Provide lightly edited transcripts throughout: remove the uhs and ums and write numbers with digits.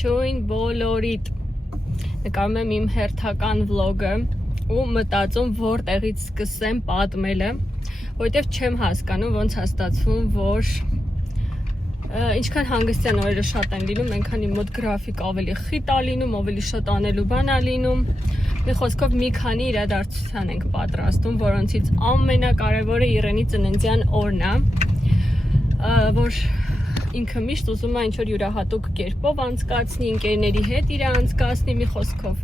Ողջույն բոլորիդ։ Նկարում եմ իմ հերթական վլոգը ու մտածում որտեղից սկսեմ պատմելը, որովհետև չեմ հասկանում ոնց է ստացվում, որ ինչքան հանգստյան օրերը շատ են լինում, այնքան իմ մոտ գրաֆիկ ավելի խիտ է լինում, ավելի շատ անելու բան է լինում։ Մի խոսքով մի քանի իրադարձության ենք պատրաստում, որոնցից ամենակարևորը Իրենի ծննդյան օրն է, որ ինքը միշտ ուզում է ինչ-որ յուրահատուկ կերպով անցկացնի, ընկերների հետ իր անցկացնի, մի խոսքով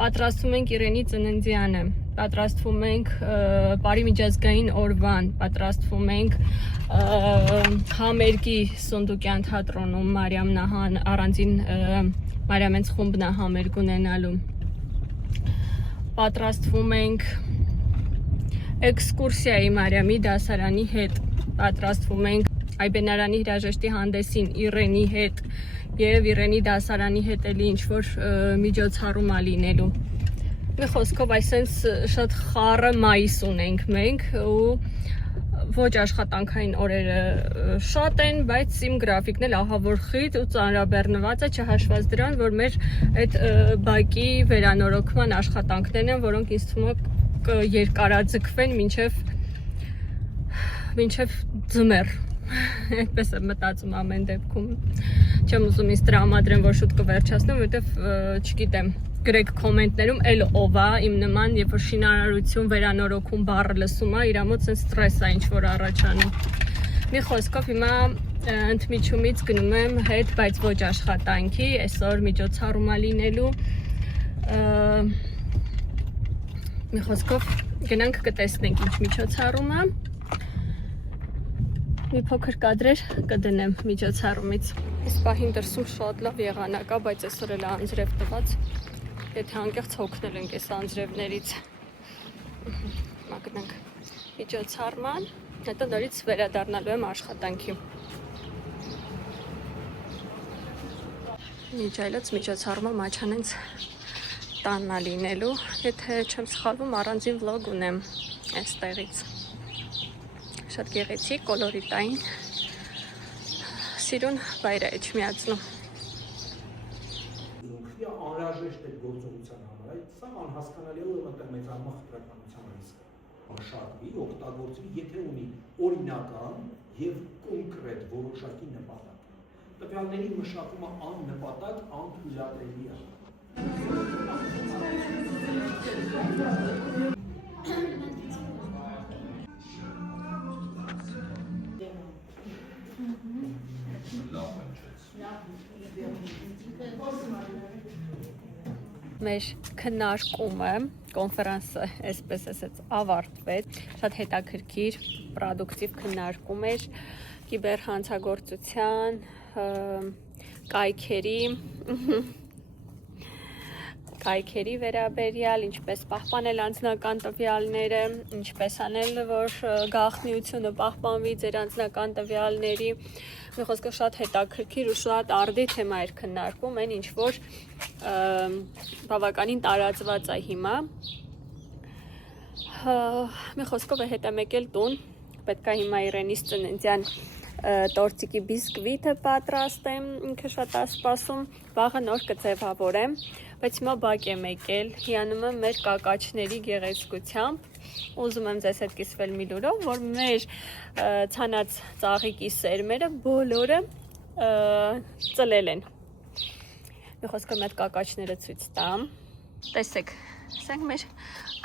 պատրաստվում ենք Իրենի ծննդյանը, պատրաստվում ենք Պարի միջազգային օրվան, պատրաստվում ենք Համերգի Սունդուկյան թատրոնում Մարիամ Նահան առանձին Մարիամենց խումբն է համերգ ունենալու, պատրաստվում ենք էքսկուրսիայի Մարիամի դասարանի հետ, պատրաստվում ենք Այբենարանի հրաժեշտի հանդեսին Իրենի հետ և Իրենի դասարանի հետ էլի ինչ-որ միջոցառում է լինելու։ Մի խոսքով այսենց շատ խառը մայիս ունենք մենք ու ոչ աշխատանքային օրերը շատ են, բայց իմ գրաֆիկն էլ ահավոր խիտ ու ծանրաբեռնված է, չհաշված դրան, որ մեր այդ բակի վերանորոգման աշխատանքներն են, որոնք ինձ թվում է կերկարաձգվեն մինչև ձմեռ։ Այդպես եմ մտածում ամեն դեպքում, չեմ ուզում ինձ տրամադրեմ, որ շուտ կվերջացնեմ, որովհետև չգիտեմ, գրեք կոմենտներում էլ ով է իմ նման, երբ որ շինարարություն, վերանորոգում բառը լսում է, իր մոտ ստրես է ինչ-որ առաջանում։ Մի խոսքով հիմա ընդմիջումից գնում եմ հետ, բայց ոչ աշխատանքի, այսօր միջոցառում է լինելու, մի խոսքով գնանք կտեսնենք ինչ միջոցառում է։ Մի փոքր կադրեր կդնեմ միջոցառումից։ Այս պահին դրսում շատ լավ եղանակ է, բայց այսօր էլ անձրև տված, եթե անկեղծ հոգնել ենք այս անձրևներից։ Մագնանք միջոցառման, հետո նորից վերադառնալու եմ աշխատանքի։ Միջայլոց միջոցառումը Մաչանենց տանն է լինելու, եթե չեմ սխալվում առանձին վլոգ ունեմ այստեղից։ Շատ գեղեցիկ, կոլորիտային, սիրուն վայր է չմիացնում։ Անհրաժեշտ է գործողության համար, սա անհասկանալի է, որ այնտեղ մեծարման խտրականության ռիսկ է։ Մշակվի, օգտագործվի, եթե ունի օրինական և կոնկրետ որոշակի նպատակ։ Տվյալների մշակումը աննպատակ, անթույլատրելի է։ Մեր քննարկումը, կոնֆերանսը, այսպես ասած, ավարտվեց, շատ հետաքրքիր, պրոդուկտիվ քննարկում էր կիբերհանցագործության, կայքերի վերաբերյալ, ինչպես պահպանել անձնական տվյալները, ինչպես անել, որ գաղտնիությունը պահպանվի ձեր անձնական տվյալների, մի խոսքով շատ հետաքրքիր ու շատ արդի թեմա էր քննարկվում, այն ինչ որ բավականին տարածված է հիմա։ Մի խոսքով է հետ եմ եկել տուն, պետք է հիմա Իրենիս ծննդյան տորտիկի բիսկվիթը պատրաստեմ, ինքը շատ է սպասում, վաղը նոր կձևավորեմ, բայց հիմա բակ եմ եկել, հիանում եմ մեր կակաչների գեղեցկությամբ, ուզում եմ ձեզ հետ կիսվել մի լուրով, որ մեր ցանած ծաղիկի սերմերը բոլորը ծլել են։ Մի խոսքով մեր կակաչները ցույց տամ, տեսեք, ասենք մեր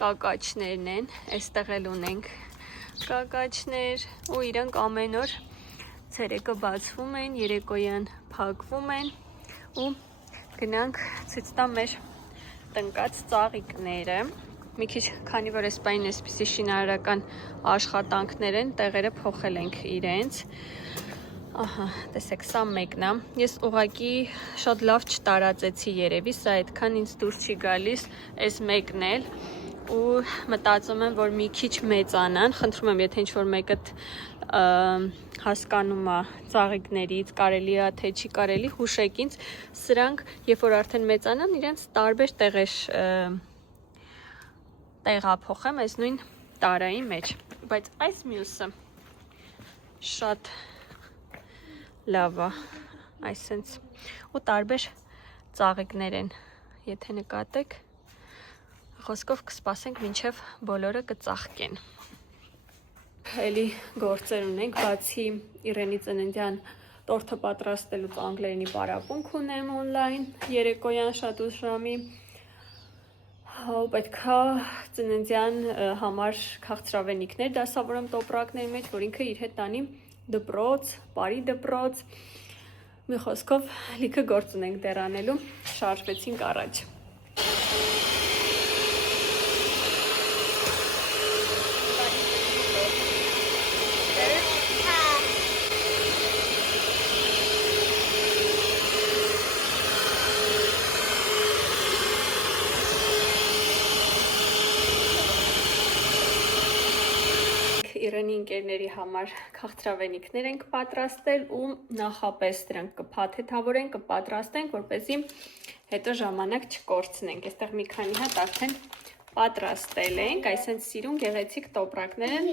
կակաչներն են, այստեղ էլ ունենք կակաչներ ու իրանք ամեն օր ցերեկը բացվում են, երեկոյան փակվում են ու գնանք ցույց տամ մեր տնկած ծաղիկները։ Մի քիչ, քանի որ այս պահին այսպիսի շինարարական աշխատանքներ են, տեղերը փոխել ենք իրենց։ Ահա, տեսեք, սա մեկն է։ Ես ուղղակի շատ լավ չտարածեցի երևի, սա այդքան ինձ դուրս չի գալիս, այս մեկն էլ ու մտածում եմ, որ մի քիչ մեծանան, խնդրում եմ, եթե ինչ-որ մեկը հասկանում է ծաղիկներից, կարելի է, թե չի կարելի, հուշեք ինձ, սրանք, երբ որ արդեն մեծանան, իրենց տարբեր տեղափոխեմ այս նույն տարայի մեջ, բայց այս մյուսը շատ լավ է, այսենց ու տարբեր ծաղիկներ են, եթե նկատեք, խոսքով կսպասենք մինչև բոլորը կծաղկեն։ Էլի գործեր ունենք, բացի Իրենի ծննդյան տորթը պատրաստելուց անգլերենի պարապմունք ունեմ օնլայն, երեկոյան շատ ուշ ժամի, պետքա ծննդյան համար քաղցրավենիքներ դասավորեմ տոպրակների մեջ, որ ինքը իր հետ տանի դպրոց, բարի դպրոց, մի խոսքով լիքը գործ ունենք դեռ անելու, շարժվեցինք առաջ։ Իրենի ընկերների համար քաղցրավենիքներ ենք պատրաստել ու նախապես դրանք կփաթեթավորենք, կպատրաստենք, որպեսզի հետո ժամանակ չկորցնենք։ Այստեղ մի քանի հատ արդեն պատրաստել ենք, այսինքն սիրուն գեղեցիկ տոպրակներ են։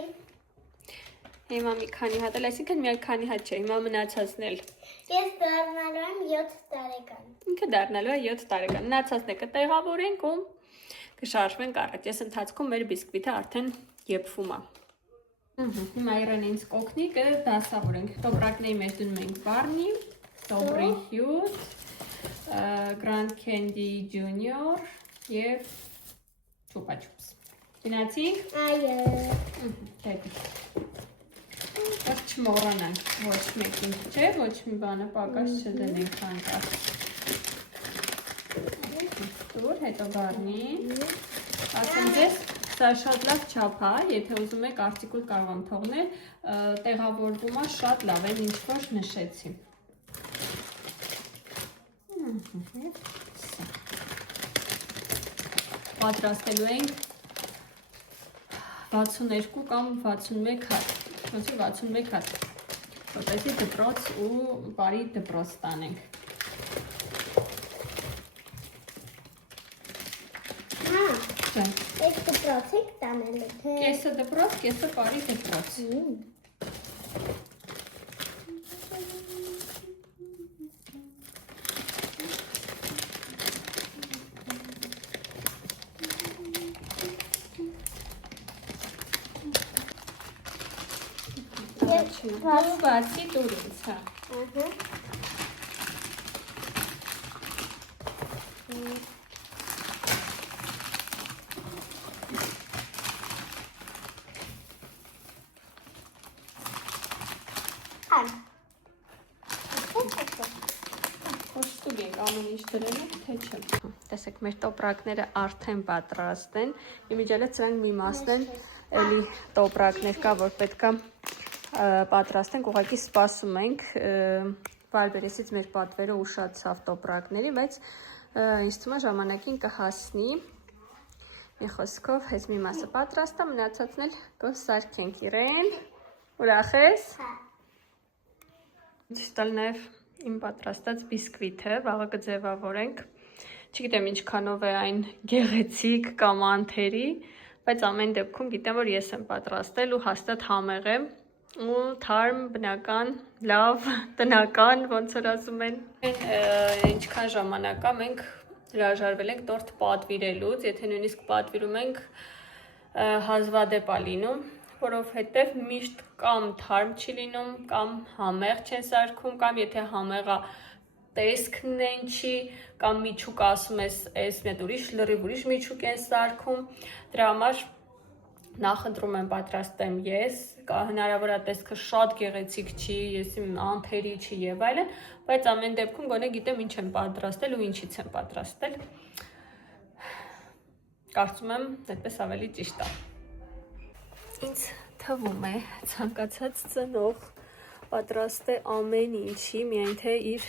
Հիմա մի քանի հատ, այսինքն մի քանի հատ չէ, հիմա մնացածն էլ։ Ես դառնալու եմ 7 տարեկան։ Ինքը դառնալու է 7 տարեկան։ Մնացածն է կտեղավորենք ու կշարժվենք առաջ։ Այս ընթացքում մեր բիսկվիթը արդեն եփվում է։ Հիմա Իրեն ինձ կօգնի կդասավորենք։ Տոպրակների մեջ դնում ենք Barney, Strawberry Hughes, Grand Candy Junior եւ Chupa Chups։ Գնացինք։ Այո։ Դեպի։ Բայց չմոռանանք ոչ մեկին, չէ, ոչ մի բանը պակաս չդնենք հանկարծ։ Դուր, հետո Barney։ Ասեմ ձեզ Սա շատ լավ չափ է, եթե ուզում եք արտիկուլ կարող եմ թողնել, տեղավորվում է շատ լավ, այն ինչ որ նշեցի։ Պատրաստելու ենք 62 կամ 61 հատ, ոնց 61 հատ, որպեսզի դպրոց ու բարի դպրոց տանենք։ Ես դպրոց եք տանելու, թե… Կեսը դպրոց, կեսը բարի դպրոց։ Դու բացի դուր ինձ, հա։ Խոստուկ ենք ամեն ինչ դրել ենք, թե չէ։ Տեսեք, մեր տոպրակները արդեն պատրաստ են։ Իմիջիալից սրանք մի մասն են, էլի տոպրակներ կա, որ պետք է պատրաստենք, ուղղակի սպասում ենք, Վալբերեսից մեր պատվերը ուշացավ տոպրակների, բայց ինձ թվում է ժամանակին կհասնի։ Մի խոսքով հենց մի մասը պատրաստ է, մնացածն էլ կսարքենք։ Իրեն, ուրախ ես։ Ճիշտալ նաև իմ պատրաստած բիսկվիթը, վաղը կձևավորենք, չգիտեմ ինչքանով է այն գեղեցիկ կամ անթերի, բայց ամեն դեպքում գիտեմ, որ ես եմ պատրաստել ու հաստատ համեղ է ու թարմ, բնական, լավ, տնական, ոնց որ ասում են։ Ինչքան ժամանակ է, մենք հրաժարվել ենք տորթ պատվիրելուց, եթե նույնիսկ պատվիրում ենք հազվադեպ է լինում, որովհետև միշտ կամ թարմ չի լինում, կամ համեղ չեն սարքում, կամ եթե համեղը տեսքն են չի, կամ միջուկ ասում ես, այս մետ ուրիշ լրիվ ուրիշ միջուկ են սարքում, դրա համար նախընտրում եմ պատրաստեմ ես, հնարավոր է տեսքը շատ գեղեցիկ չի, ես իմ անթերի չի եւ այլն, բայց ամեն դեպքում գոնե գիտեմ ինչ եմ պատրաստել ու ինչից եմ պատրաստել։ Կարծում եմ, այդպես ավելի ճիշտ է։ Ինձ թվում է ցանկացած ծնող պատրաստ է ամեն ինչի, միայն թե իր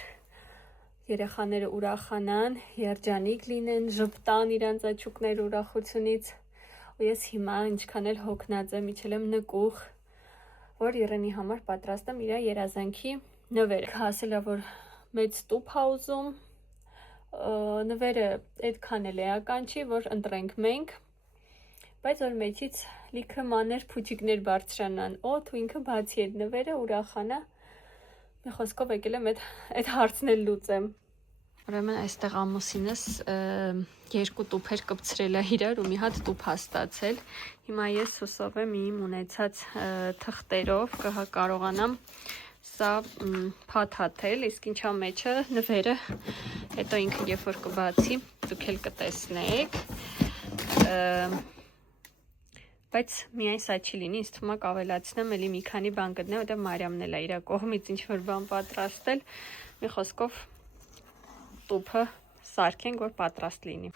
երեխաները ուրախանան, երջանիկ լինեն, ժպտան իրանց աչուկներ ուրախությունից։ Ու ես հիմա ինչքան էլ հոգնած եմ, իջել եմ նկուղ, որ Իրենի համար պատրաստեմ իր երազանքի նվերը։ Հասել է, որ մեծ տուփ ա ուզում, նվերը այդքան էլ էական չի, որ ընտրենք մենք, բայց որ մեջից լիքը մանր փուչիկներ բարձրանան օդ ու ինքը բացի այդ նվերը ուրախանա։ Մի խոսքով եկել եմ այդ հարցն էլ լուծեմ։ Ուրեմն այստեղ ամուսինս երկու տուփեր կպցրել է իրար ու մի հատ տուփ հաստացել։ Հիմա ես հուսով եմ իմ ունեցած թղթերով կարողանամ սա փաթաթել, իսկ ինչա մեջը նվերը, հետո ինքը երբ որ կբացի, դուք էլ կտեսնեք։ Բայց միայն սա չի լինի, ինձ թվում է կավելացնեմ, էլի մի քանի բան գտնեմ, որտեղ Մարիամն էլ է իր կողմից ինչ-որ բան պատրաստել, մի խոսքով տուփը սարքենք, որ պատրաստ լինի։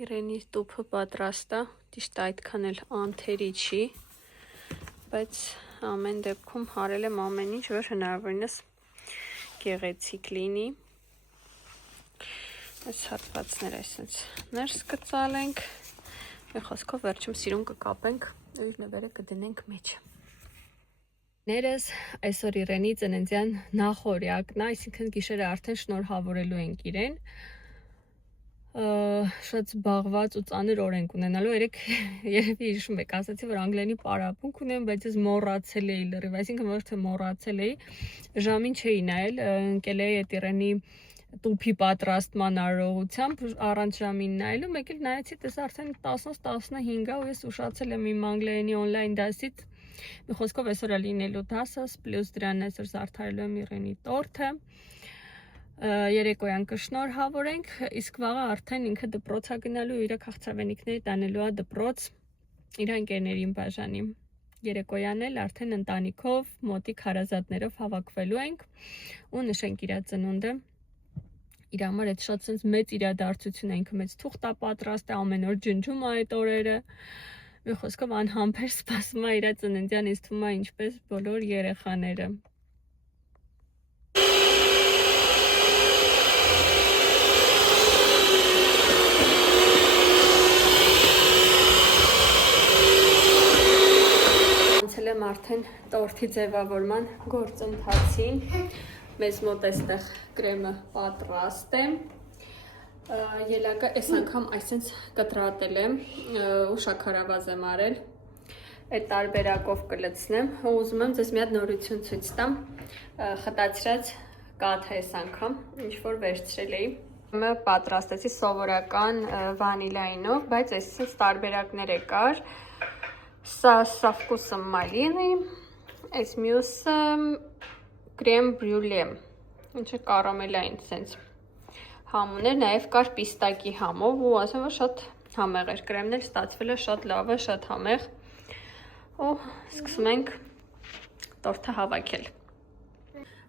Իրենի տուփը պատրաստ է, ճիշտ այդքան էլ անթերի չի, բայց ամեն դեպքում արել եմ ամեն ինչ, որ հնարավորինս գեղեցիկ լինի։ Այս հատվածները այսպես ներս կծալենք, մի խոսքով վերջում սիրուն կկապենք ու իր նվերը կդնենք մեջ։ Ներս այսօր Իրենի ծննդյան նախօրյակն է, այսինքն գիշերը արդեն շնորհավորելու ենք իրեն։ Շատ զբաղված ու ծանր օր ենք ունենալու, երեք երևի հիշում եք, ասացի, որ անգլերենի պարապմունք ունեմ, բայց ես մոռացել էի լրիվ, այսինքն ոչ թե մոռացել էի, ժամին չէի նայել, ընկել էի այդ Իրենի տուփի պատրաստման արարողությամբ, առանց ժամին նայելու, մեկ էլ նայեցի, տես արդեն 10-15 ու ես ուշացել եմ իմ անգլերենի օնլայն դասից, մի խոսքով այսօր է լինելու դասս, պլյուս դրան այսօր զարդարելու եմ Իրենի տորթը։ Երեկոյան կշնորհավորենք, իսկ վաղը արդեն ինքը դպրոց է գնալու, իր քաղցրավենիքները տանելու է դպրոց իր ընկերներին բաժանի։ Երեկոյան էլ արդեն ընտանիքով, մոտիկ հարազատներով հավաքվելու ենք ու նշենք իր ծնունդը։ Իր համար այդ շատ sense մեծ իրադարձություն է, ինքը մեծ թուղթ է պատրաստ է, ամեն օր ջնջում է այդ օրերը։ Մի խոսքով անհամբեր սպասում է իր ծննդյան, ինձ թվում է ինչպես բոլոր երեխաները։ Եմ արդեն տորթի ձևավորման գործընթացին, մեզ մոտ այստեղ կրեմը պատրաստ է, ելակը այս անգամ այսենց կտրատել եմ ու շաքարավազ եմ արել, այդ տարբերակով կլցնեմ, ուզում եմ ձեզ մի հատ նորություն ցույց տամ, խտացրած կաթ այս անգամ, ինչ որ վերցրել էի, պատրաստեցի սովորական վանիլայինով, բայց այսպես տարբերակներ կար, Սա со вкусом малины, այս մյուսը կրեմ բրյուլե, ինչը կարամելային սենց համուն էր, նաև կար պիստակի համով ու ասեմ, որ շատ համեղ էր, կրեմն էլ ստացվել է շատ լավ է, շատ համեղ ու սկսում ենք տորթը հավաքել։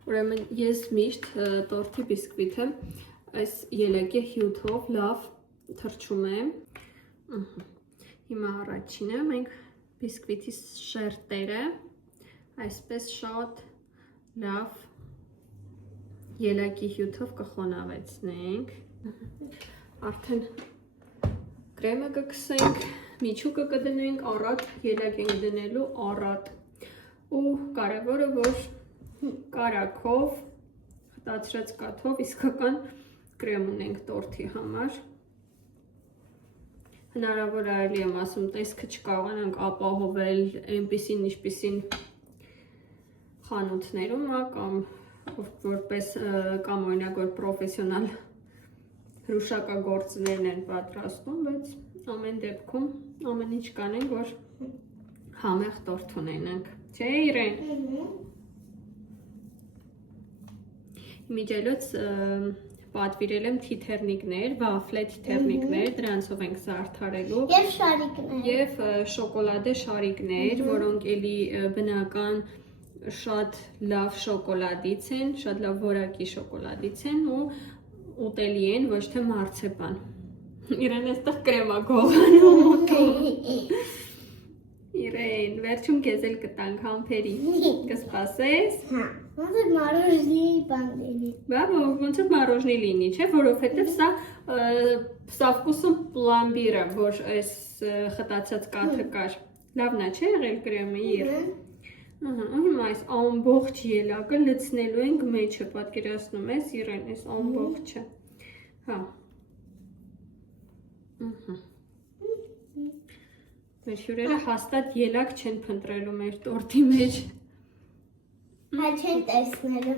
Ուրեմն ես միշտ տորթի բիսկվիթը այս ելակի հյութով լավ թրջում եմ, հիմա առաջինը մենք բիսկվիթի շերտերը այսպես շատ լավ ելակի հյութով կխոնավեցնենք, արդեն կրեմը կքսենք, միջուկը կդնենք առատ, ելակ ենք դնելու առատ ու կարևորը, որ կարակով, խտացրած կաթով իսկական կրեմ ունենք տորթի համար, հնարավոր արելի եմ ասում, տեսքը չկարողանանք ապահովել այնպիսին, ինչպիսին խանութներում կամ որպես կամ օրինակ որ պրոֆեսիոնալ հրուշակագործներն են պատրաստում, բայց ամեն դեպքում ամեն ինչ կանենք, որ համեղ տորթ ունենանք, չէ Իրեն։ Միջելոց պատվիրել եմ թիթեռնիկներ, վաֆլե թիթեռնիկներ, դրանցով ենք զարդարելու Եվ շարիկներ։ Եվ շոկոլադե շարիկներ, որոնք էլի բնական շատ լավ շոկոլադից են, շատ լավ որակի շոկոլադից են ու ուտելի են, ոչ թե մարցեպան։ Իրեն այստեղ կրեմա գողանում։ Իրեն, վերջում քեզ էլ կտանք համբերի։ Կսպասես։ Հա, ոնց է մարոժնի բանների։ Բաբո, ոնց է մարոժնի լինի, չէ, որովհետև սա վկուսում պլամբիր է, որ այս խտացած կաթը կար։ Լավն է, չէ՞ եղել կրեմը իր։ Ահա, հիմա այս ամբողջ ելակը լցնելու ենք մեջը, պատկերացնում ես իրեն, այս ամբողջը։ Հա։ Ահա։ Մեր հյուրերը հաստատ ելակ չեն փնտրելու մեր տորտի մեջ։ Հա չեն տեսնելու։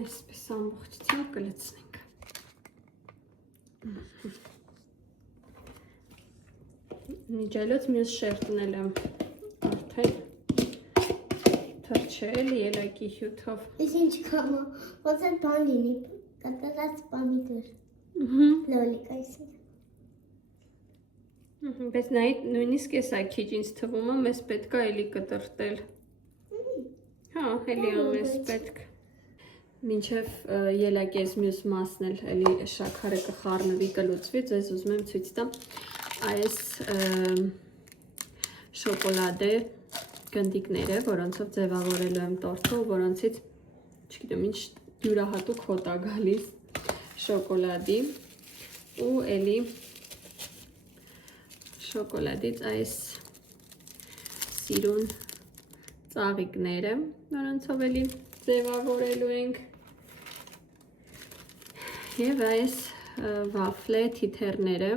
Այսպես ամբողջությամբ կլցնենք։ Միջայլոց մյուս շերտն էլ եմ արդեն թրջել ելակի հյութով։ Ես ինչ կամա, ոնց է բան լինի, կտրած պամիդոր։ Լոլիկ այսինք։ Բայց նույնիսկ ես այ քիչ ինձ թվում է, մեզ պետք է էլի կտրտել։ Հա, էլի ամես պետք։ Մինչև ելակի այս մյուս մասն էլ էլի շաքարը կխառնվի, կլուծվի, ձեզ ուզում եմ ցույց տամ այս շոկոլադե գնդիկները, որոնցով ձևավորելու եմ տորտը, որոնցից չգիտեմ ինչ յուրահատուկ հոտ է գալիս շոկոլադի ու էլի շոկոլադից այս սիրուն ծաղիկները, որոնցով էլի ձևավորելու ենք և այս վաֆլե թիթեռները,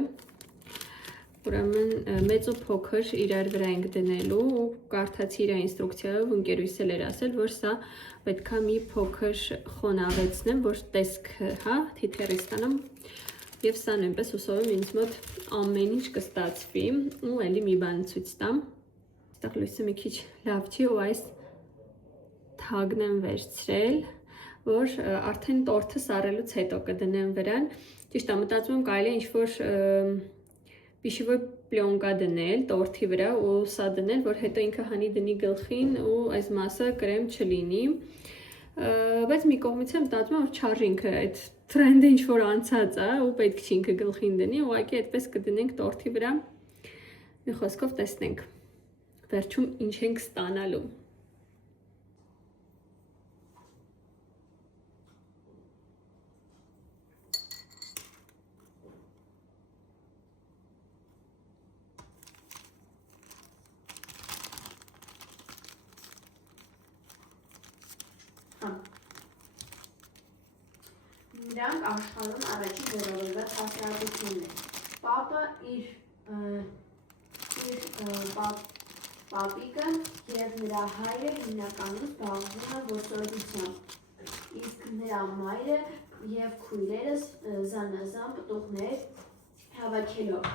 ուրեմն մեծ ու փոքր իրար վրա ենք դնելու ու կարդացի իր ինստրուկցիայով ընկերուհիս էլ էր ասել, որ սա պետքա մի փոքր խոնավեցնեմ, որ տեսքը, հա, թիթեռի ստանամ և սա նույնպես հուսով եմ ինձ մոտ ամեն ինչ կստացվի ու էլի մի բան ցույց տամ։ Այստեղ լույսը մի քիչ լավ չի ու այս թագն եմ վերցրել, որ արդեն տորթը սառելուց հետո կդնեմ վրան։ Ճիշտ է, մտածում եմ կարելի է ինչ-որ պիշիվոյ պլյոնկա դնել տորթի վրա ու սա դնել, որ հետո ինքը հանի դնի գլխին ու այս մասը կրեմ չլինի։ Բայց մի կողմից եմ մտածում որ չարժի ինքը այդ թրենդը ինչ-որ անցած է ու պետք չի ինքը գլխին դնի, ուղղակի այդպես կդնենք տորթի վրա։ Մի խոսքով տեսնենք վերջում ինչ ենք ստանալու։ Նրանք աշխարհում առաջին ձևավորված հասարակությունն են։ Պապը իր պապիկը և նրա հայրը հիմնականում զբաղվում են որսորդությամբ, իսկ նրա մայրը և քույրերը զանազան պտուղներ հավաքելով։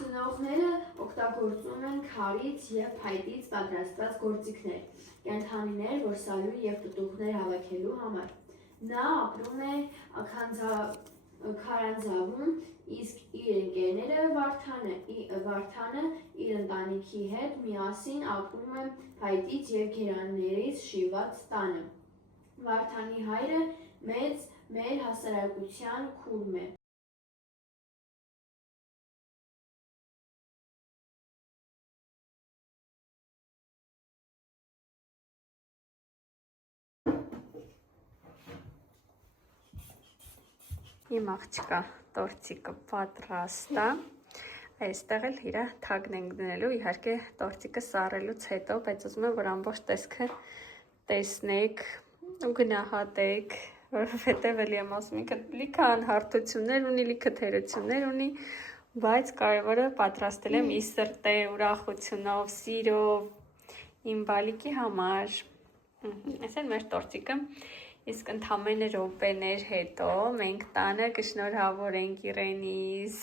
Ծնողները օգտագործում են քարից և փայտից պատրաստված գործիքներ, կենդանիներ որսալու և պտուղներ հավաքելու համար։ Նա ապրում է քարանձավում, իսկ իր ընկերները Վարդանը իր ընտանիքի հետ միասին ապրում է փայտից և գերաններից շիված տանը։ Վարդանի հայրը մեր հասարակության քուրմ է։ Իմ աղջկա տորտիկը պատրաստ է, այստեղ էլ իր թագն ենք դնելու, իհարկե տորտիկը սառելուց հետո, բայց ուզում եմ, որ ամբողջ տեսքը տեսնեք ու գնահատեք, որովհետև էլի եմ ասում, ինքը լիքը անհարթություններ ունի, լիքը թերություններ ունի, բայց կարևորը պատրաստել եմ ի սրտե, ուրախությունով, սիրով, իմ բալիկի համար։ Այս էլ մեր տորտիկը, իսկ ընդամենը րոպեներ հետո մենք տանը կշնորհավորենք Իրենից։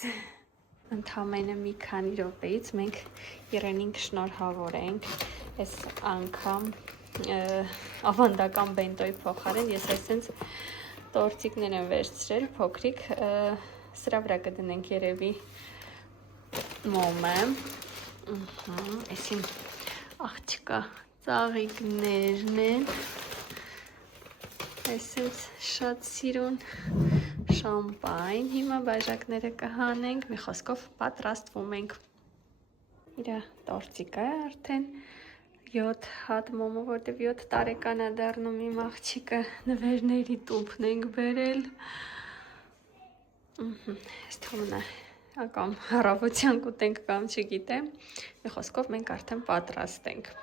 Ընդամենը մի քանի րոպեից մենք Իրենին կշնորհավորենք։ Այս անգամ ավանդական բենտոյի փոխարեն ես այսպես տորտիկներ եմ վերցրել, փոքրիկ, սրա վրա կդնենք երևի մոմը։ Այս իմ աղջկա ծաղիկներն են։ Այսպես շատ սիրուն շամպայն, հիմա բաժակները կհանենք, մի խոսքով պատրաստվում ենք։ Իր տորտիկը արդեն 7 հատ մոմը, որտև 7 տարեկան է դառնում իմ աղջիկը, նվերների տուփն ենք բերել։ Այս թողնա Կամ առավոտյան կուտենք կամ չգիտեմ, մի խոսքով մենք արդեն պատրաստ ենք։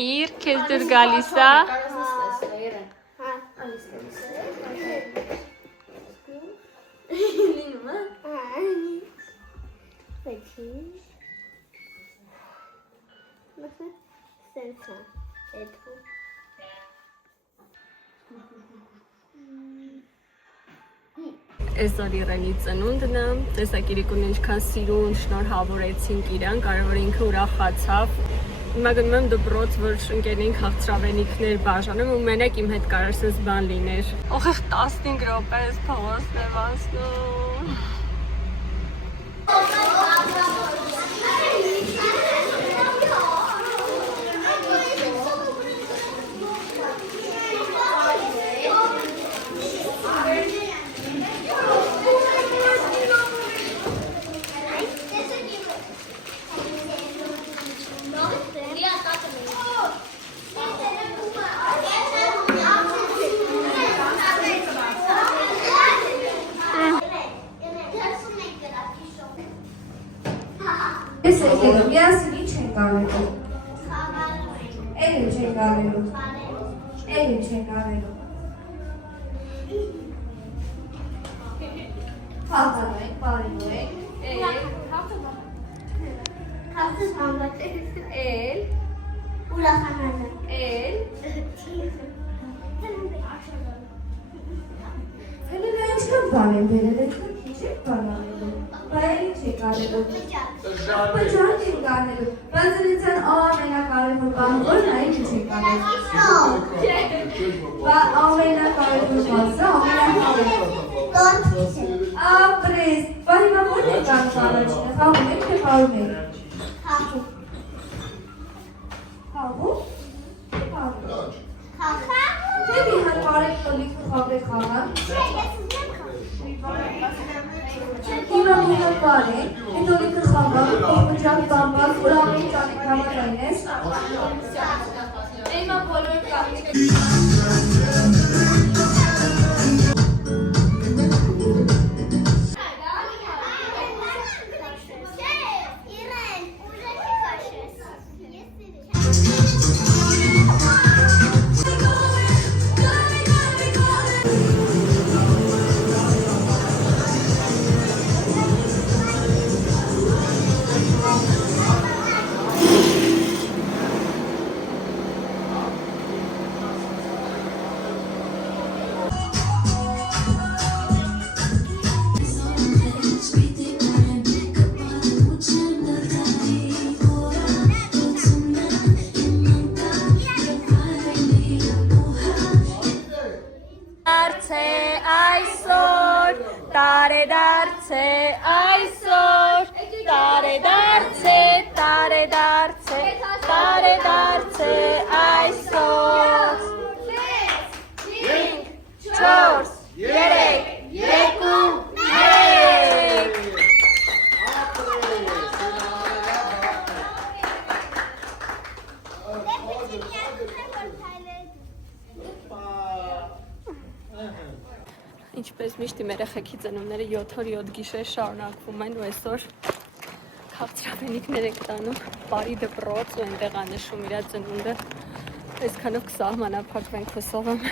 Իր քեզ դուր գալիս է։ Այսօր Իրենի ծնունդն է, տեսակ Իրիկուն ինչքան սիրուն շնորհավորեցինք իրան, կարևոր ինքը ուրախացավ։ Հիմա գնում եմ դպրոց, որ ընկերնենք հաղթրավենիքներ բաժանում ու մենակ իմ հետ կարար սենց բան լիներ։ Օխեղ 15 րոպե ես փողոցն եմ անցնում։ Ես եկել միասին ինչ ենք արելու, էլ ինչ ենք արելու, էլ ինչ ենք արելու, հաղթանու ենք, բարինու ենք, Հաղթս համբատես էլ, ուրախանալը էլ, հելենա ինչքան բան են բերել, ինչքան քիչ ենք բան արելու, բայց ինչ ենք արելու, Պճակ ենք արելու, բայց դրիցան ամենակարևոր բանը որն է, ինչ ենք արելու, ամենակարևոր բանը, ապրես, բա հիմա որն ենք անում առաջինը, խաղում ենք, թե խաղում ենք, խաղում, թե մի հատ կարեք տոլիքը խաղեք խաղան, հիմա մի հատ կարեք, հետ տոլիքը խաղան, պճակ բամբակ, որ ամեն ճանեք համարայն ես, Էմա բոլոր կաղնիք Տարեդարձե այսօր, տարեդարձե, տարեդարձե, տարեդարձե այսօր, 5, 4, 3, 2, 1 Ինչպես միշտ իմ երեխեքի ծնունդները 7 օր 7 գիշեր շարունակվում են ու այսօր քաղցրավենիքներ ենք տանում բարի դպրոց ու այնտեղ անշում իր ծնունդը այսքանով կսահմանափակվենք հուսով եմ